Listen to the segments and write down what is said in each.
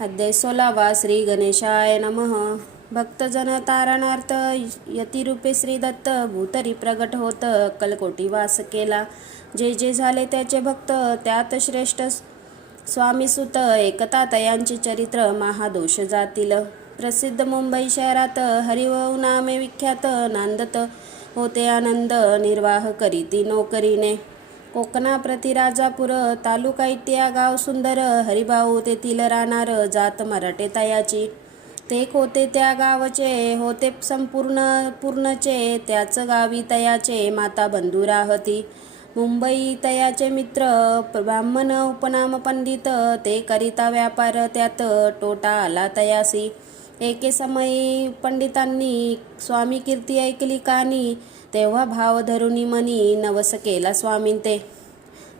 अध्याय 16 श्री गणेशाय नमः. भक्तजन तारणार्थ यतिरूपे श्री दत्त भूतरी प्रगट होत अक्कलकोटी वास केला. जे जे झाले त्याचे भक्त त्यात श्रेष्ठ स्वामीसुत एकता तयांचे चरित्र महादोष जातील. प्रसिद्ध मुंबई शहरात हरिभाऊ नामे विख्यात नांदत होते आनंद निर्वाह करीती नोकरीने. कोकणाप्रती राजापूर तालुका इत्या गाव सुंदर हरिभाऊ तेथील राहणार जात मराठे तयाची. ते होते त्या गावचे होते पूर्णचे त्याच गावी तयाचे माता बंधू राहती. मुंबई तयाचे मित्र ब्राह्मण उपनाम पंडित ते करिता व्यापार त्यात तोटा आला तयासी. एके समयी पंडितांनी स्वामी कीर्ती ऐकली कानी तेव्हा भाव धरुनी मनी नवस केला स्वामीं ते.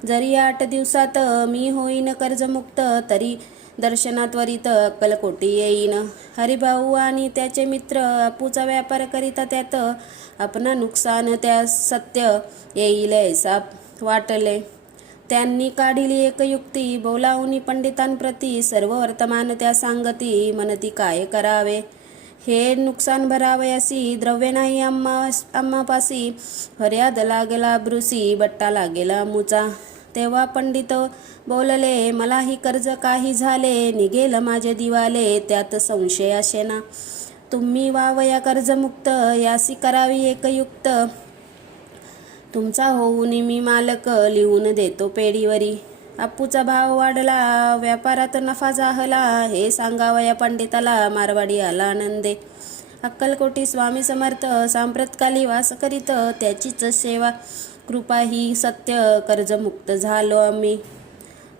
जरी 8 दिवसात मी होईन कर्जमुक्त तरी दर्शनात्वरित अक्कलकोटी येईन. हरिभाऊ आणि त्याचे मित्र अपूचा व्यापार करिता त्यात आपणा नुकसान त्या सत्य येईल ऐसा वाटले. त्यांनी काढिली एक युक्ती बोलावून पंडितांप्रती सर्व वर्तमान त्या सांगती म्हणती काय करावे. हे नुकसान भरावयासी द्रव्य नाही आम्हापासी फर्याद लागेला ब्रुसी बट्टा लागेला मुचा. तेव्हा पंडित बोलले मलाही कर्ज काही झाले निघेल माझे दिवाले त्यात संशय असेना. तुम्ही वावया कर्जमुक्त यासी करावी एक युक्त. तुमचा होऊन मी मालक लिहून देतो पेढीवरी. अप्पूचा भाव वाढला व्यापारात नफा जाहला हे सांगावया पंडिताला मारवाडी आला आनंदे. अक्कलकोटी स्वामी समर्थ सांप्रतकाली वास करीत त्याचीच सेवा कृपा ही सत्य कर्जमुक्त झालो आम्ही.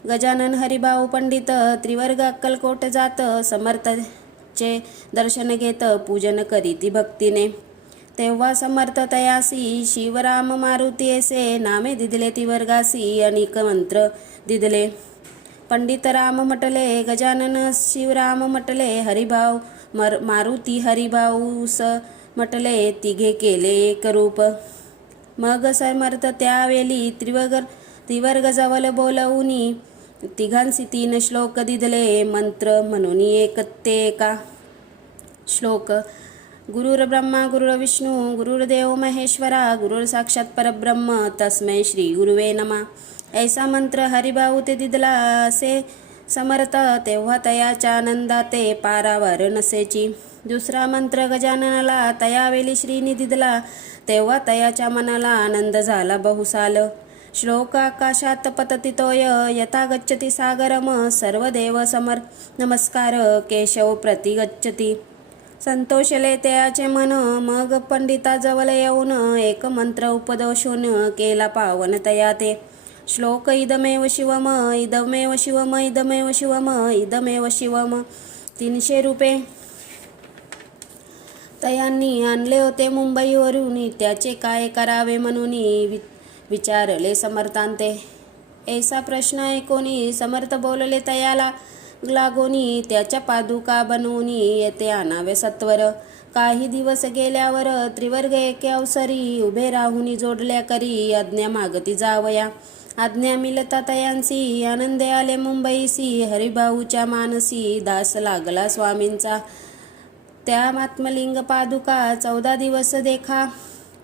गजानन हरिभाऊ पंडित त्रिवर्ग अक्कलकोट जात समर्थचे दर्शन घेत पूजन करीती भक्तीने. तेव्हा समर्थ तयासी शिवराम मारुती ऐसे नामे दिदले त्रिवर्गासी अनेक मंत्र दिदले. पंडित राम म्हटले गजानन शिवराम म्हटले हरिभाऊ मारुती हरिभाऊस म्हटले तिघे केले एक रूप. मग समर्थ त्यावेळी त्रिवर्ग जवळ बोलवूनी तिघांसी 3 श्लोक दिदले मंत्र म्हणून एक ते एका. श्लोक गुरुर ब्रह्मा गुरुर विष्णू गुरुर्देव महेश्वरा गुरुर साक्षात परब्रह्म तस्मै श्री गुरुवे नमा. ऐसा मंत्र हरिभाऊ ते दिदला असे समर्थ तेव्हा तयाच्या आनंदाते पारावर नसेची. दुसरा मंत्र गजाननाला तयावेली श्रीनी दिदला तेव्हा तयाच्या मनाला आनंद झाला बहुसाल. श्लोक आकाशात पततितोय यथा गच्छति सागरम सर्व देव समर नमस्कार केशव प्रति गच्छति. संतोषले त्याचे मन मग पंडिताजवळ येऊन एक मंत्र उपदेशून केला पावन तया ते. श्लोक इदमेव शिवम इदमेव शिवम इदमेव शिवम इदमेव शिवम. 300 रुपये तयांनी आणले होते मुंबईवरून त्याचे काय करावे म्हणून विचारले समर्थांते. ऐसा प्रश्न ऐकोनी समर्थ बोलले तयाला लागोनी त्याच्या पादुका बनवून येते आणावे सत्वर. काही दिवस गेल्यावर त्रिवर्ग एके अवसरी उभे राहून जोडल्या करी आज्ञा मागती जावया. आज्ञा मिळता तयांसी आनंदे आले मुंबईसी हरिभाऊच्या मानसी दास लागला स्वामींचा. त्या आत्मलिंग पादुका 14 दिवस देखा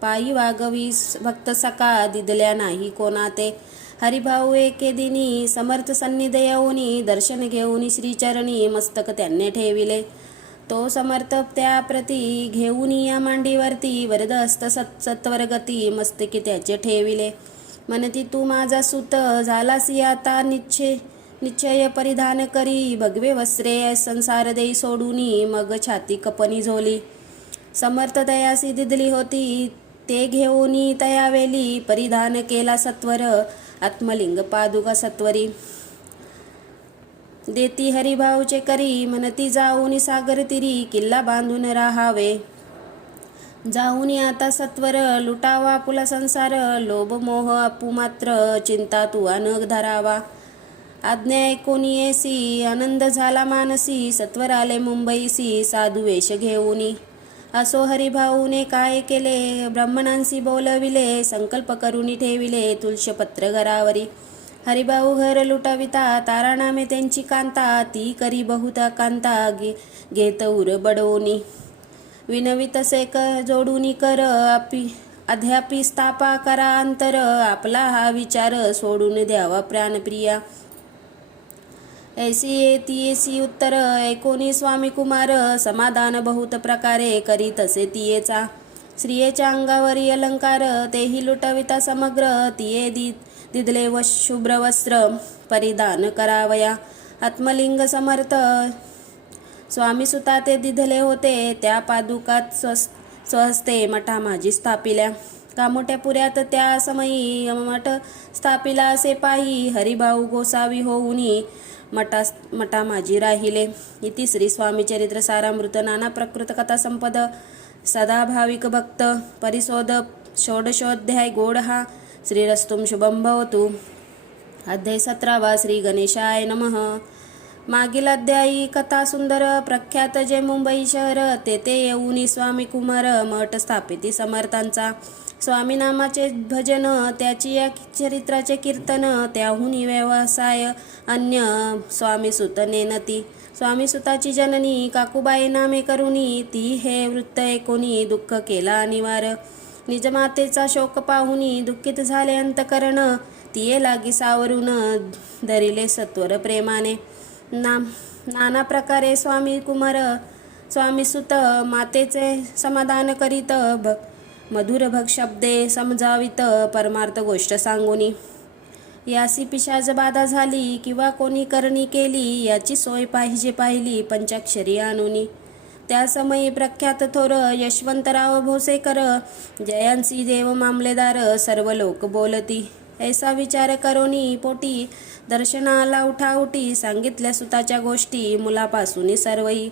पायी वागवी भक्त सका दिदल्या नाही कोणाते. हरिभाऊ एके दिनी समर्थ सन्निध येऊनी दर्शन घेऊन श्रीचरणी मस्तक त्यांनी ठेविले. तो समर्थ त्याप्रती घेऊन या मांडीवरती वरद हस्त सत्वरगती मस्तकी त्याचे ठेविले. म्हणती तू माझा सुत झालासी आता निश्चय परिधान करी भगवे वस्त्रे संसार देई सोडूनी मग छाती कपनी झोली. समर्थ तयासी दिदली होती ते घेऊनी तयावेली परिधान केला सत्वर आत्मलिंग पादुका सत्वरी. देती हरिभाऊचे करी म्हणती जाऊन सागर तिरी किल्ला बांधून राहावे. जाऊन आता सत्वर लुटावा पुला संसार लोभ मोह अपू मात्र चिंता तुवा न धरावा. आज्ञा ऐकून येसी आनंद झाला मानसी सत्वर आले मुंबईसी साधू वेश घेऊनी. असो हरिभाऊने काय केले ब्राह्मणांशी बोलविले संकल्प करून ठेविले तुळशीपत्र घरावरी. हरिभाऊ घर लुटविता तारानामे त्यांची कांता ती करी बहुता कांता घेत उर बडवूनी विनवित सेक जोडूनी कर अध्यापी स्थापा करा अंतर आपला हा विचार सोडून द्यावा प्राणप्रिया ऐसी येसी उत्तर ऐकोनी स्वामी कुमार समाधान बहुत प्रकारे करी तसे तियेचा स्त्रियेच्या अंगावरी अलंकार तेही लुटविता समग्र तिये दिदले व शुभ्र वस्त्र परिधान करावया आत्मलिंग समर्थ स्वामी सुता ते दिधले होते त्या पादुकात स्वहस्ते मठा माझी स्थापिल्या कामोठ्या पुऱ्यात त्या समयी मठ स्थापिला असे पाही हरिभाऊ गोसावी होऊनी मठा माझी राहिले. इति श्री स्वामी चरित्र सारामृत नाना प्रकृत कथा संपद सदाभाविक भक्त परिशोध षोडशोध्याय गोड हा. श्रीरस्तुं शुभं भवतु. अध्याय 17 श्री गणेशाय नमः. मागील अध्यायी कथा सुंदर प्रख्यात जे मुंबई शहर तेथे येऊनी स्वामी कुमार मठ स्थापिती समर्थांचा स्वामी नामाचे भजन त्याची या चरित्राचे कीर्तन त्याहुनी व्यवसाय अन्य स्वामी सुत नेनती स्वामी सुताची जननी काकूबाई नामे करुनी ती हे वृत्त ऐकोनी दुःख केला निवार निजमातेचा शोक पाहुनी दुःखित झाले अंतकरण तिये लागी सावरून धरिले सत्वर प्रेमाने नाना प्रकारे स्वामी कुमार स्वामी सुत मातेचे समाधान करीत मधुर शब्दे समजावित परमार्थ गोष्ट सांगुनी यासी पिशाच बाधा झाली किंवा कोणी करणी केली याची सोय पाहिली पंचाक्षरी आणुनी त्या समयी प्रख्यात थोर यशवंतराव भोसेकर जयांसी देव मामलेदार सर्व लोक बोलती ऐसा विचार करोनी पोटी दर्शनाला उठाउठी सांगितल्या सुताच्या गोष्टी मुलापासून सर्वही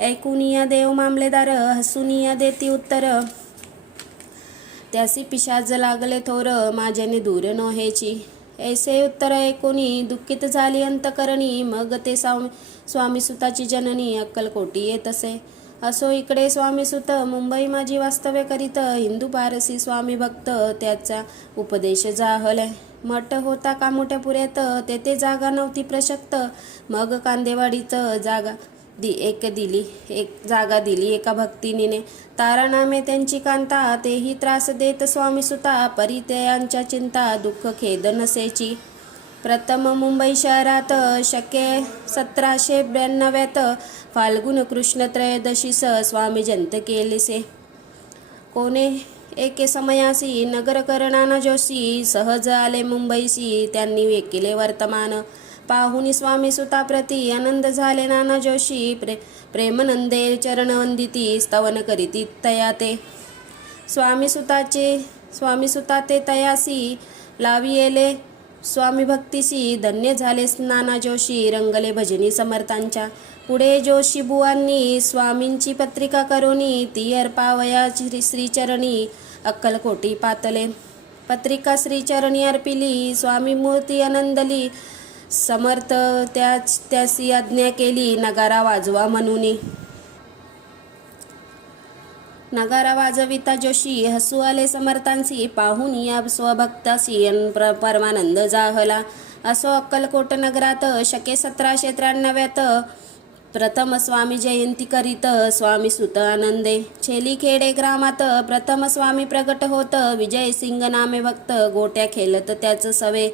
ऐकुनिया देव मामलेदार हसुनिया देती उत्तर त्यासी पिशाच लागले थोर माझ्याने दूर नोहेची ऐसे उत्तर ऐकोनी दुःखित झाली अंतकरणी मग ते स्वामी सुताची जननी अक्कलकोटी येतसे असो इकडे स्वामी सुत मुंबई माझी वास्तव्य करीत हिंदू पारसी स्वामी भक्त त्याचा उपदेश जाहले मठ होता कामोठ्या पुऱ्यात तेथे जागा नव्हती प्रशक्त मग कांदेवाडीत एक जागा दिली एका भक्तिनीने तारानामे त्यांची कांता तेही त्रास देत स्वामी सुता परित्यांच्या चिंता दुःख खेद नसेची प्रथम मुंबई शहरात शके 1792 फाल्गुन कृष्ण त्रयोदशीस स्वामी जयंत केलीसे कोणे एके समयासी नगरकर नाना जोशी सहज आले मुंबईसी त्यांनी वेकिले वर्तमान पाहुनी स्वामी सुताप्रती आनंद झाले नाना जोशी प्रेमनंदे चरणवंदिती स्तवन करीती तयाते स्वामी सुता ते तयासी लावियेले स्वामी भक्तीसी धन्य झाले नाना जोशी रंगले भजनी समर्थांच्या पुढे जोशी बुवांनी स्वामींची पत्रिका करोनी ती अर्पावया श्रीचरणी अक्कलकोटी पातले पत्रिका श्रीचरणी अर्पिली स्वामी मूर्ती आनंदली समर्थ त्यासी आज्ञा केली नगारा वाजवा म्हणूनी नगारा वाजविता जोशी हसू आले समर्थांसी पाहून या स्वभक्तासी परमानंद जाहला असो अक्कलकोट नगरात शके 1793 प्रथम स्वामी जयंती करीत स्वामी सुत आनंदे छेलीखेडे ग्रामात प्रथम स्वामी प्रगट होत विजयसिंग नामे भक्त गोट्या खेळत त्याच सवे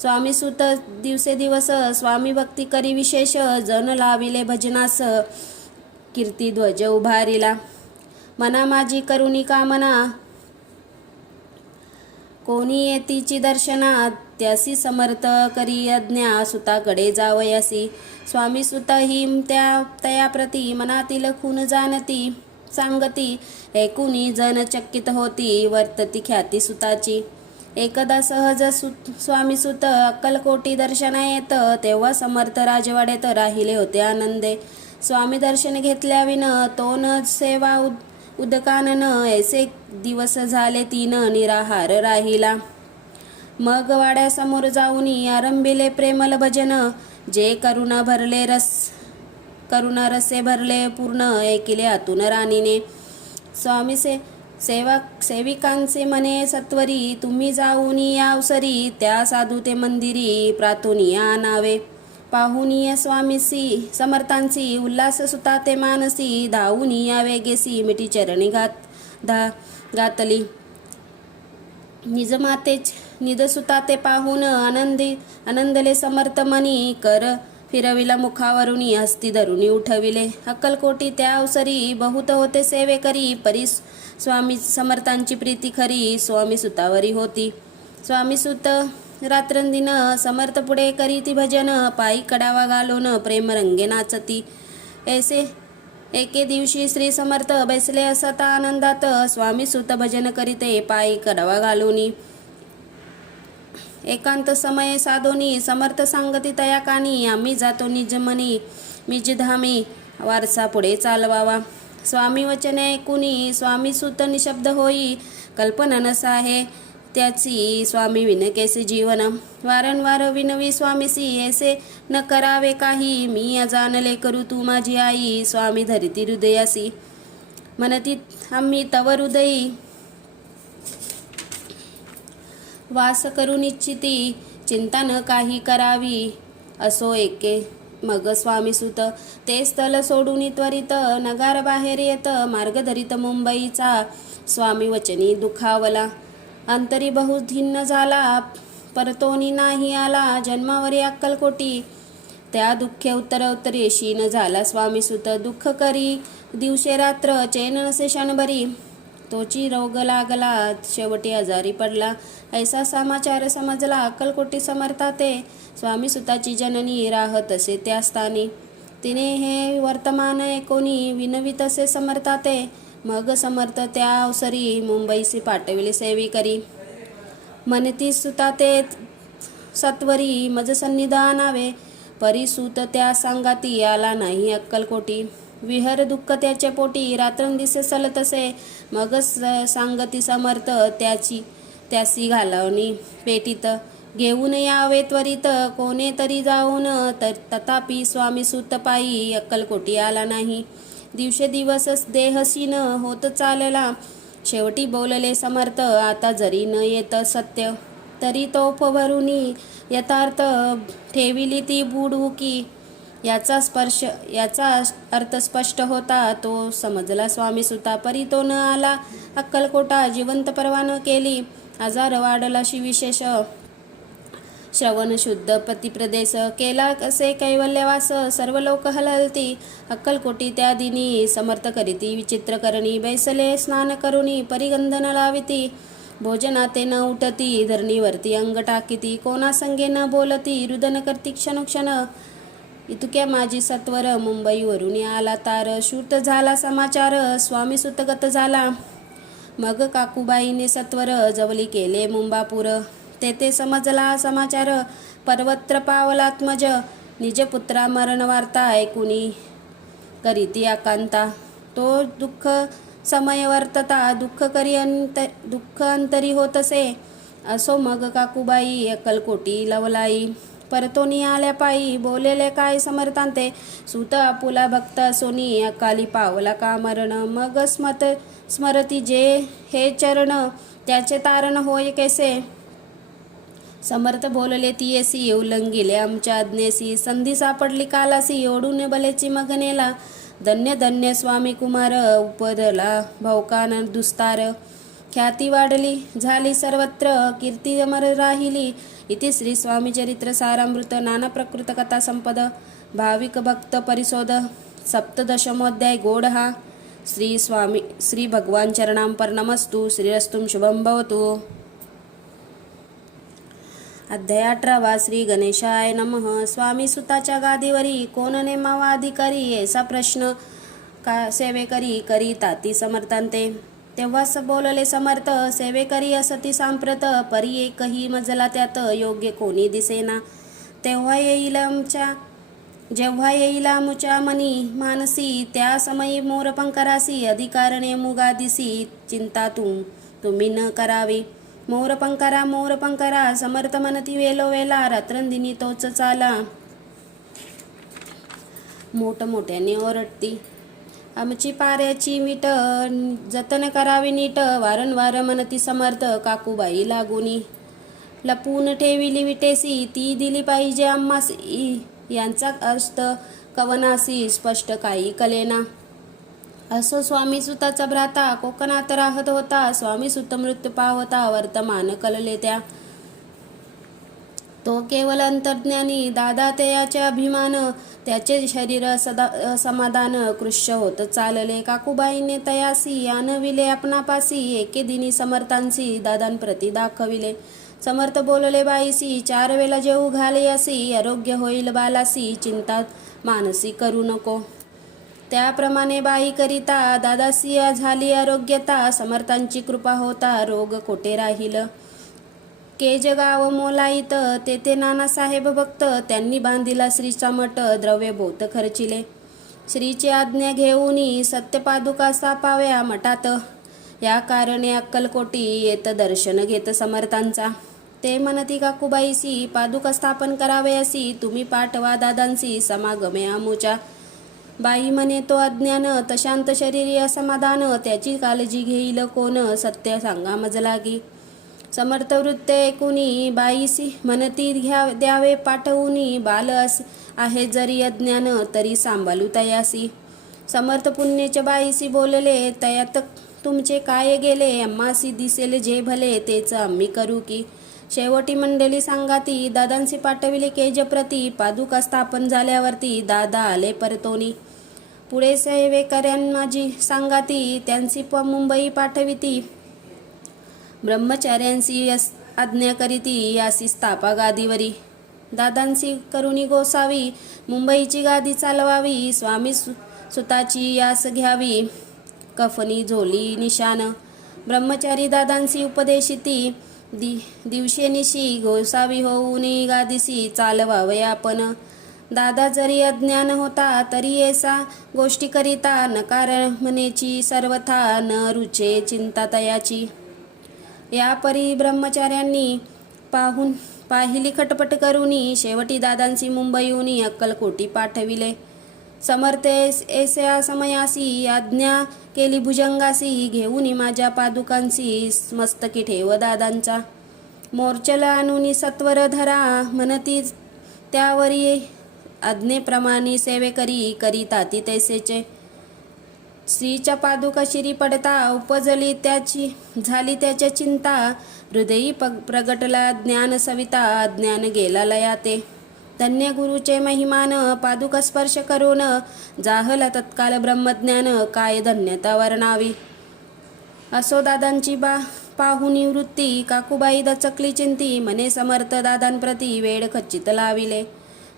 स्वामी सुत दिवसेदिवस स्वामी भक्ती करी विशेष जन लाविले भजनास कीर्तिध्वज उभारिला मना माझी करुणी कामना कोणी येतीची दर्शना त्यासी समर्थ करी आज्ञा सुताकडे जावयासी स्वामी सुत ही तयाप्रती मनातील खून जाणती सांगती ऐकुनी जन चकित होती वर्तती ख्याती सुताची एकदा सहज स्वामी सुत अक्कलकोटी दर्शना येत तेव्हा समर्थ राजवाड्यात राहिले होते आनंदे स्वामी दर्शन घेतल्याविन तो न सेवा उदकानन ऐसे दिवस झाले तीन निराहार राहिला मग वाड्यासमोर जाऊनी आरंभिले प्रेमल भजन जे करुणा रसे भरले पूर्ण ऐकिले आतून राणीने सेविकांचे म्हणे सत्वरी, तुम्ही जाऊन यावसरी, त्या साधू ते मंदिरी प्रातोनी नावे. पाहुनिय स्वामीसी समर्थांची, उल्हास सुता ते मानसी, धावून या वेगेसी, मिठी चरणी घातली. निज सुता ते पाहून आनंदले समर्थ मनी, कर फिरविला मुखावरुनी, हस्ती धरुनी उठविले. अक्कलकोटी त्या अवसरी, बहुत होते सेवे करी, परी स्वामी समर्थांची प्रीती खरी, स्वामी सुतावरी होती. स्वामी सुत रात्रंदिन समर्थ पुढे करीती भजन, पायी कडावा घालून प्रेम रंगे नाचती. एके दिवशी श्री समर्थ बैसले असता आनंदात, स्वामी सुत भजन करीते पायी कडावा घालूनी. एकांत समय साधोनी, समर्थ सांगती तया कानी, आम्ही जातो निजमनी धामी, वारसा पुढे चालवावा. स्वामी वचने ऐकुनी, स्वामी सुत निशब्द होई, कल्पना नसाहे त्याची, स्वामी विन कैसे जीवन. वारंवार विनवी स्वामीसी, ऐसे न करावे काही, मी अजानले करू तू माझी आई, स्वामी धरिती हृदयासी. म्हणती आम्ही तव हृदयी वास करू निश्चिती, चिंता न काही करावी, असो एके मग स्वामी सुत. ते स्थल सोडून त्वरित नगार बाहेर येत, मार्ग धरित मुंबईचा, स्वामी वचनी दुखावला. अंतरी बहुधिन्न झाला, परतोनी नाही आला, जन्मावरी अक्कलकोटी, त्या दुःखे उत्तरोत्तरी शीन झाला स्वामी सुत. दुःख करी दिवसे रात्र, चैन नसे क्षणभरी, तोची रोग लागला, शेवटी आजारी पडला. ऐसा समाचार समजला अक्कलकोटी समर्थाते, स्वामी सुताची जननी राहत असे त्या स्थानी. तिने हे वर्तमान ऐकोनी विनवितसे समर्थाते, मग समर्थ त्या अवसरी मुंबईसी पाठविले सेविकरी. म्हणती सुताते सत्वरी, मज सन्निधानावे, परिसूत त्या सांगाती, आला नाही अक्कलकोटी. विहर दुःख त्याचे पोटी, रात्रंदिसे सलतसे, मग सांगती समर्थ त्यासी घालवणी पेटीत. घेऊन यावे त्वरित कोणे तरी जाऊन, तथापि स्वामी सुत पायी अक्कलकोटी आला नाही. दिवसेदिवस देहसीन होत चालला, शेवटी बोलले समर्थ, आता जरी न येत सत्य, तरी तोफ भरुनी यथार्थ ठेविली ती बुडवुकी. याचा अर्थ स्पष्ट होता, तो समजला स्वामी सुता. परी तो न आला अक्कलकोटा, जिवंत परवान केली, आजार वाढला विशेष, श्रवण शुद्ध पतिप्रदेश केला असे कैवल्यवास, सर्व लोक हललती. अक्कलकोटी त्या दिनी समर्थ करीती विचित्र करणी, बैसले स्नान करुनी परिगंधन लाविती. भोजनाते न उठती, धरणीवरती अंग टाकीती, कोणा संगे न बोलती, रुदन करती क्षणोक्षण. इतक्या माझी सत्वर मुंबईवरून आला तार, शूट झाला समाचार, स्वामी सुतगत झाला. मग काकूबाईने सत्वर जवली केले मुंबापूर, तेथे समजला समाचार, पर्वत्र पावलात्मज, निज पुत्रा मरण वार्ता ऐकुनी करीती आकांता. तो दुःख समय वर्तता, दुःख अंतरी होतसे, असो मग काकूबाई अक्कलकोटी लवलाई. परतोनी आल्या पायी, बोलेले काय समर्थांते, सुत आपुला भक्त सोनी, अकाली पावला का मरण. मग स्मरती जे हे चरण, त्याचे तारण होय कैसे. समर्थ बोलले तियेसी, उल्लंघिले आमच्या आज्ञेसी, संधी सापडली कालासी, ओढून बलेची मग नेला. धन्य धन्य स्वामी कुमार, उपदला भौकान दुस्तार. ख्याती वाढली झाली सर्वत्र, कीर्ती अमर राहिली. इति श्री स्वामी चरित्र सारामृत नाना प्रकृत कथा संपद भाविक भक्त परिशोध सप्तदशमोध्याय गोड हा. श्री भगवान चरणांपर नमस्तु. श्रीरस्तुं शुभं भवतु. अध्याय 18. श्री गणेशाय नमः. स्वामी सुताच्या गादीवरी कोण नेमावा अधिकारी, ऐसा प्रश्न सेवेकरी करी ताती समर्थांते. तेव्हाच बोलले समर्थ, सेवेकरी असती सांप्रत, परी एकही मजला त्यात योग्य कोणी दिसेना. जेव्हा येईल आमुच्या मनी मानसी, त्या समयी मोरपंकरासी अधिकारणे मुगादिसी. चिंता तुम्ही न करावी. मोरपंकरा समर्थ म्हणती वेलोवेला, रात्रंदिनी तोच चाला मोठमोठ्याने ओरडती. आमची पाऱ्याची वीट जतन करावी नीट, वारंवार म्हणती समर्थ काकूबाई लागुनी. लपून ठेविली विटेसी, ती दिली पाहिजे आम्हासी. यांचा अर्थ कवनासी स्पष्ट काही कलेना. असो स्वामी सुताचा भ्राता कोकणात राहत होता. स्वामी सुत मृत्यू पावता वर्तमान कळले त्या. तो केवळ अंतर्ज्ञानी दादा त्याचे अभिमान, त्याचे शरीर सदा समाधान कृष्य होत चालले. काकूबाईने तयासी आणविले आपणापासी, एके दिनी समर्थांसी दादांप्रती दाखविले. समर्थ बोलले बाईसी, 4 वेळा जेऊ घाले असी, आरोग्य होईल बालासी, चिंता मानसी करू नको. त्याप्रमाणे बाई करिता दादासी झाली आरोग्यता. समर्थांची कृपा होता रोग कोठे राहील. केज गाव मोलाईत तेथे नानासाहेब भक्त, त्यांनी बांधिला श्रीचा मठ द्रव्य बहुत खर्चिले. श्रीची आज्ञा घेऊनी सत्यपादुका स्थापाव्या मठात, या कारणे अक्कलकोटी येत दर्शन घेत समर्थांचा. ते म्हणती काकूबाईसी, पादुका स्थापन करावे असी, तुम्ही पाठवा दादांसी समागमे आमुच्या. बाई म्हणे तो अज्ञान तशांत शरीरी असमाधान, त्याची काळजी घेईल कोण सत्य सांगा मज लागी. समर्थ वृत्ते ऐकुनी बाईसी म्हणती द्यावे पाठवूनी, बाल आहे जरी अज्ञान तरी सांभाळू तयासी. समर्थ पुण्याच्या बाईसी बोलले, तयात तुमचे काय गेले, आम्हासी दिसेल जे भले तेच आम्ही करू की. शेवटी मंडळी सांगाती दादांसी पाठविले केजप्रती, पादुका स्थापन झाल्यावरती दादा आले परतोनी. पुढे सेवेकऱ्यांमाजी सांगाती त्यांची मुंबई पाठविती, ब्रह्मचार्यांसी आज्ञा करीती यासी स्थापा गादीवरी. दादांसी करुणी गोसावी मुंबईची गादी चालवावी, स्वामी सुताची यास घ्यावी कफनी झोली निशान. ब्रह्मचारी दादांसी उपदेशिती, दिवशेनिशी गोसावी होऊन गादीसी चालवावे आपण. दादा जरी अज्ञान होता तरी ऐसा गोष्टी करिता, नकार म्हणेची सर्वथा न रुचे चिंता तयाची. या परी ब्रह्मचार्यांनी पाहिली खटपट करुनी, शेवटी दादांसी मुंबईहून अक्कलकोटी पाठविले. समर्थ ऐसा समयासी आज्ञा केली भुजंगासी, घेऊन माझ्या पादुकांसी मस्तकी ठेव दादांचा. मोर्चल आणून सत्वर धरा, म्हणती त्यावरी आज्ञेप्रमाणे सेवेकरी करीता ती तैसेचे. श्रीच्या पादुका शिरी पडता उपजली त्याची झाली त्याच्या चिंता, हृदयी प्रगटला ज्ञान सविता, ज्ञान गेला लयाते. धन्य गुरुचे महिमान पादुका स्पर्श करून, जाहला तत्काल ब्रह्मज्ञान काय धन्यता वर्णावी. असो दादांची पाहुनी वृत्ती, काकूबाई दचकली चिंती, म्हणे समर्थ दादांप्रती वेळ खच्चित लाविले.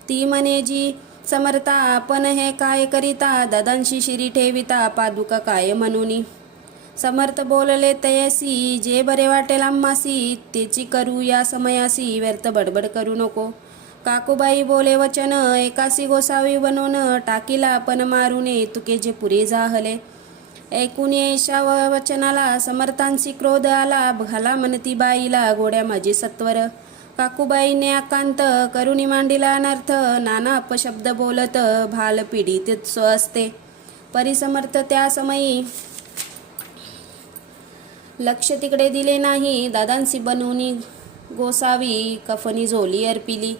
ती म्हणे जी समर्था आपण हे काय करिता, दादांशी शिरी ठेविता पादुका काय म्हणूनी. समर्थ बोलले तयसी, जे बरे वाटेल आम्हासी तेची करू या समयासी, व्यर्थ बडबड करू नको. काकूबाई बोले वचन, एकासी गोसावी बनवून टाकीला आपण मारूने, तुके जे पुरे जाहले. ऐकून येशा वचनाला समर्थांसी क्रोध आला, घाला म्हणती बाईला गोड्या माझी सत्वर. काकूबाईने आकांत करुणी मांडिला अनर्थ, नाना अपशब्द बोलत भाल पीडित सो असते. परिसमर्थ त्या समयी लक्ष तिकडे दिले नाही, दादांसी बनवून गोसावी कफनी झोली अर्पिली.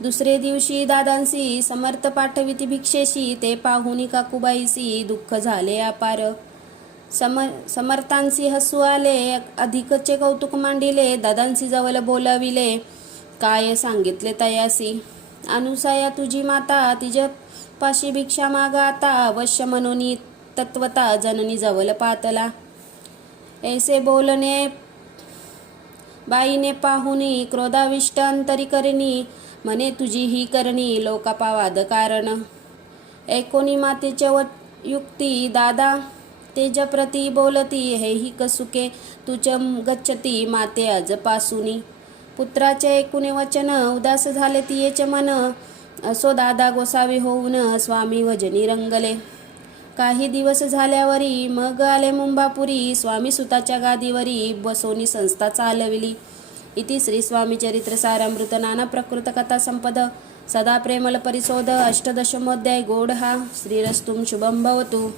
दुसरे दिवशी दादांसी समर्थ पाठविती भिक्षेशी, ते पाहुनी काकूबाईसी दुःख झाले अपार. समर्थांसी हसू आले, अधिकचे कौतुक मांडिले, दादांसी जवळ बोलाविले, काय सांगितले तयासी. अनुसया तुझी माता, तिच्या पाशी भिक्षा मागा आता, अवश्य म्हणून तत्वता जननी जवळ पातला. ऐसे बोलणे बाईने पाहुनी क्रोधाविष्ट अंतरी करणी, म्हणे तुझी ही करणी लोकापावाद कारण. ऐकोनी मातेचे युक्ती दादा तेजप्रती बोलती, हे ही कसुके तुझ गच्छती माते आजपासूनी. पुत्राचे ऐकुने वचन उदास झाले तियेचे मन, असो दादा गोसावी होऊन स्वामी वजनी रंगले. काही दिवस झाल्यावरी मग आले मुंबापुरी, स्वामी सुताच्या गादीवरी बसोनी संस्था चालविली. इति श्री स्वामी चरित्र सारामृत नाना प्रकृत कथा संपद सदा प्रेमल परिशोध अष्टदशमोध्याय गोड हा. श्रीरस्तुं शुभं भवतु.